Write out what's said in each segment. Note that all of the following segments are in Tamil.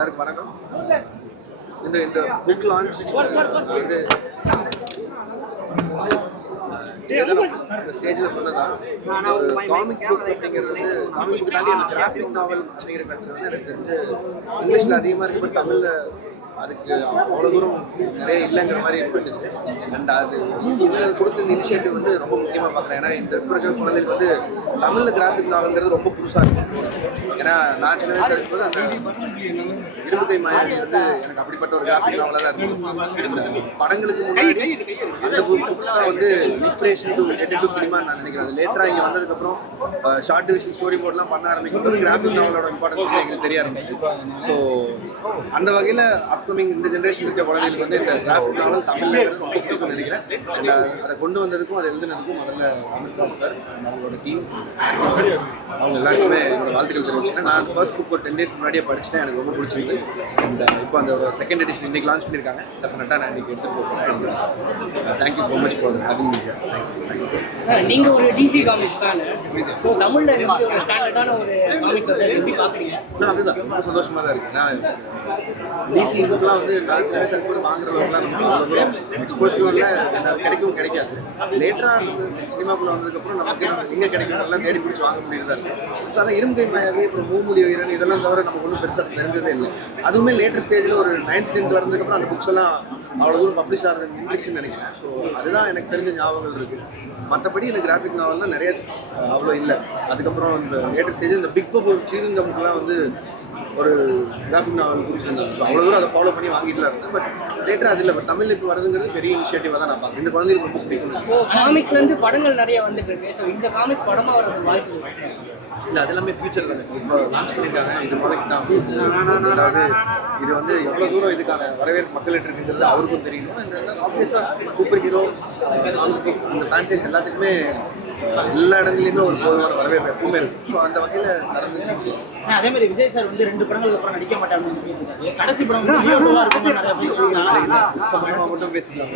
எல்லாருக்கும் வணக்கம். இந்த இந்த புக் லான்ச் வந்து இந்த ஸ்டேஜில் சொன்னதா ஒரு காமிக் புக் அப்படிங்கிறது வந்து காமிக் புக் தாண்டி அந்த கிராஃபிக் நாவல் அப்படிங்கிற கல்ச்சர் வந்து எனக்கு தெரிஞ்சு இங்கிலீஷில் அதிகமாக இருக்குது பட் தமிழில் அதுக்கு அவ்வளோ தூரம் நிறைய இல்லைங்கிற மாதிரி இருந்துச்சு அண்ட் அது இவங்க கொடுத்த இந்த இனிஷியேட்டிவ் வந்து ரொம்ப முக்கியமாக பார்க்குறேன். ஏன்னா இந்த இப்போ இருக்கிற குழந்தைகள் வந்து தமிழில் கிராஃபிக் நாவல்ங்கிறது ரொம்ப புதுசாக இருக்கும் ஏன்னா நான் சின்ன வயசுல இருக்கும்போது அந்த இருபதை மாயாவி வந்து எனக்கு அப்படிப்பட்ட ஒரு கிராஃபிக் நாவலாக தான் இருக்கும் படங்களுக்கு முன்னாடி அந்த புக்ஸ் தான் வந்து inspiration to get to cinema நான் நினைக்கிறேன். லேட்டராக இங்கே வந்ததுக்கப்புறம் ஷார்ட் டிவிஷன் ஸ்டோரி போர்ட்லாம் பண்ண ஆரம்பிக்கும் போது கிராஃபிக் நாவலோட இம்பார்ட்டன்ஸ் எங்களுக்கு தெரிய ஆரம்பிச்சு ஸோ அந்த வகையில் அப்கமிங் இந்த ஜென்ரேஷன் இருக்க குழந்தைகளுக்கு வந்து இந்த கிராஃபிக் நாவல் தமிழில் நினைக்கிறேன். uh, அதை கொண்டு வந்ததுக்கும் அதை எழுதுனதுக்கும் முதல்ல அமிர்தான் சார் அவங்களோட டீம் அவங்க எல்லாருக்குமே என்னோட வாழ்த்துக்கள் தெரிவிச்சுட்டேன் நான் ஃபர்ஸ்ட் புக் ஒரு டென் டேஸ் முன்னாடியே படிச்சுட்டேன். எனக்கு ரொம்ப பிடிச்சிருக்கு அண்ட் இப்போ அந்த செகண்ட் எடிஷன் இன்னைக்கு லான்ச் பண்ணியிருக்காங்க. டெஃபினட்டாக நான் இன்னைக்கு எடுத்துகிட்டு போகிறேன் thank you so much for having me ah, நீங்க ஒரு டிசி காமிக்ஸ் ஃபேன் ஸோ தமிழ்ல ஒரு ஸ்டாண்டர்டான ஒரு காமிக்ஸ் வந்து டிசி பாக்குறீங்க நான் அதுதான். ரொம்ப சந்தோஷமாக தான் இருக்கு நான் டிசி புக்லாம் வந்து நான் சின்ன வயசுல இருக்கும்போது வாங்குற அளவுக்குலாம் நம்ம எக்ஸ்போஸ்டரில் கிடைக்கும் கிடைக்காது. லேட்டராக சினிமாக்குள்ள வந்ததுக்கப்புறம் நமக்கு நம்ம எங்கே கிடைக்கும் எல்லாம் தேடி பிடிச்சி வாங்க முடியுதா இருக்கு. ஸோ அதான் இரும்பை மாயாவி அப்புறம் மூமுடி வீரன் இதெல்லாம் தவிர நமக்கு ஒன்றும் பெருசாக தெரிஞ்சதே இல்லை. அதுவுமே லேட்டர் ஸ்டேஜில் ஒரு நைன்த் டென்த் வரதுக்கப்புறம் அந்த புக்ஸ் எல்லாம் அவ்வளோ தூரம் பப்ளிஷ் ஆகிறது நின்றுச்சுன்னு நினைக்கிறேன். ஸோ அதுதான் எனக்கு தெரிஞ்ச ஞாபகங்கள் இருக்குது மற்றபடி இந்த கிராஃபிக் நாவல்லாம் நிறைய அவ்வளோ இல்லை. அதுக்கப்புறம் இந்த லேட்டர் ஸ்டேஜில் இந்த பிக் பப் சீவிங்கம்க்குலாம் வந்து ஒரு கிராஃபிக் நாவல் கொடுத்துருந்தாங்க. ஸோ அவ்வளோ தூரம் அதை ஃபாலோ பண்ணி வாங்கிட்டு தான் இருந்தேன். பட் லேட்டர் அது இல்லை. பட் தமிழ் இப்போ வருதுங்கிறது பெரிய இனிஷியேட்டிவாக தான் நான் பார்க்குறேன். இந்த குழந்தைகளுக்கு ரொம்ப பிடிக்கும். ஸோ காமிக்ஸ்ல இருந்து படங்கள் நிறைய வந்துட்டு இருக்கு. ஸோ இந்த காமிக்ஸ் படமா வர வாய்ப்பு. இல்லை அது எல்லாமே ஃபியூச்சர் தானே. இப்போ லான்ச் பண்ணியிருக்காங்க. இது ப்ராடக்ட் தான். அதாவது இது வந்து எவ்வளோ தூரம் இதுக்கான வரவேற்பு மக்கள்கிட்ட இருக்குங்கிறது அவருக்கும் தெரியணும். ஆப்வியஸாக சூப்பர் ஹீரோ காமிக்ஸ் அந்த ஃப்ரான்ச்சைஸ் எல்லாத்துக்குமே எல்லா இடங்களையுமே ஒரு போதுமான வரவேற்பு எப்பவுமே இருக்கும். ஸோ அந்த வகையில் நடந்து அதே மாதிரி விஜய் சார் வந்து ரெண்டு படங்களுக்கு அப்புறம் நடிக்க அப்படின்னு சொல்லியிருக்காரு. கடைசி படம். சம்பளமாக மட்டும் பேசிக்கலாம்.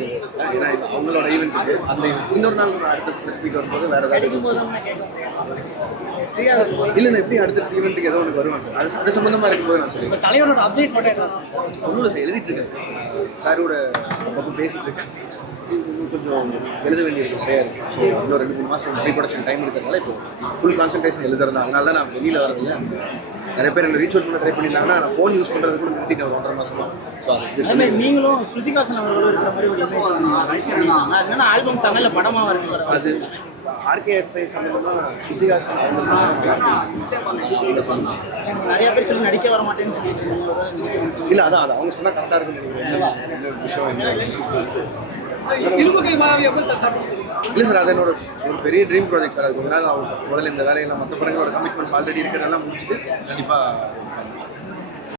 ஏன்னா இது அவங்களோட ஈவெண்ட் இது. அந்த இன்னொரு நாள் அடுத்த ப்ரெஸ் மீட் வரும்போது வேறு ஏதாவது நடிக்கும் போது தான் நான் கேட்கணும் இல்லை நான் எப்படி அடுத்த ஈவெண்ட்டுக்கு ஏதோ ஒன்று வருவேன் சார் அது அது சம்மந்தமாக இருக்கும்போது நான் இப்போ தலைவரோட அப்டேட் மட்டும் ஒன்றும் சார். எழுதிட்டு இருக்கேன் சார். சாரோட அப்பப்போ பேசிட்டு இருக்கேன். கொஞ்சம் எழுத வேண்டியது நிறையா இருக்குது ஸோ இன்னும் ரெண்டு மூணு மாதம் ப்ரீ ப்ரொடக்ஷன் டைம் இருக்கிறதுனால இப்போ ஃபுல் கான்சன்ட்ரேஷன் எழுதுறது அதனால தான் நான் வெளியில் வரதில்லை நிறைய பேர் என்ன ரீச் அவுட் பண்ண ட்ரை பண்ணியிருந்தாங்கன்னா நான் ஃபோன் யூஸ் பண்ணுறது கூட நிறுத்திட்டேன் ஒரு ஒன்றரை மாசமா ஸோ அது நீங்களும் ஸ்ருதிகாசன் அவர்களும் இருக்கிற மாதிரி ஒரு ஆல்பம் சாங் இல்லை படமாக வரணும் அது ஆர்கேஎஃப்ஐ சம்மந்தமாக சுத்திகாசன் அவங்க சொன்னாங்க. நிறைய பேர் சொல்லி நடிக்க வர மாட்டேன்னு இருந்தாங்க. இல்லை அதான் அது அவங்க சொன்னால் கரெக்டாக இருக்கும் நினைக்கிறேன். என்ன விஷயம் சார் இல்லை சார் அது என்னோட ஒரு பெரிய ட்ரீம் ப்ராஜெக்ட் சார். அது கொஞ்ச நாள் ஆகும் சார் முதல்ல இந்த வேலையெல்லாம் மற்ற படங்களோட கமிட்மெண்ட்ஸ் ஆல்ரெடி இருக்கிறதெல்லாம் முடிச்சுட்டு கண்டிப்பாக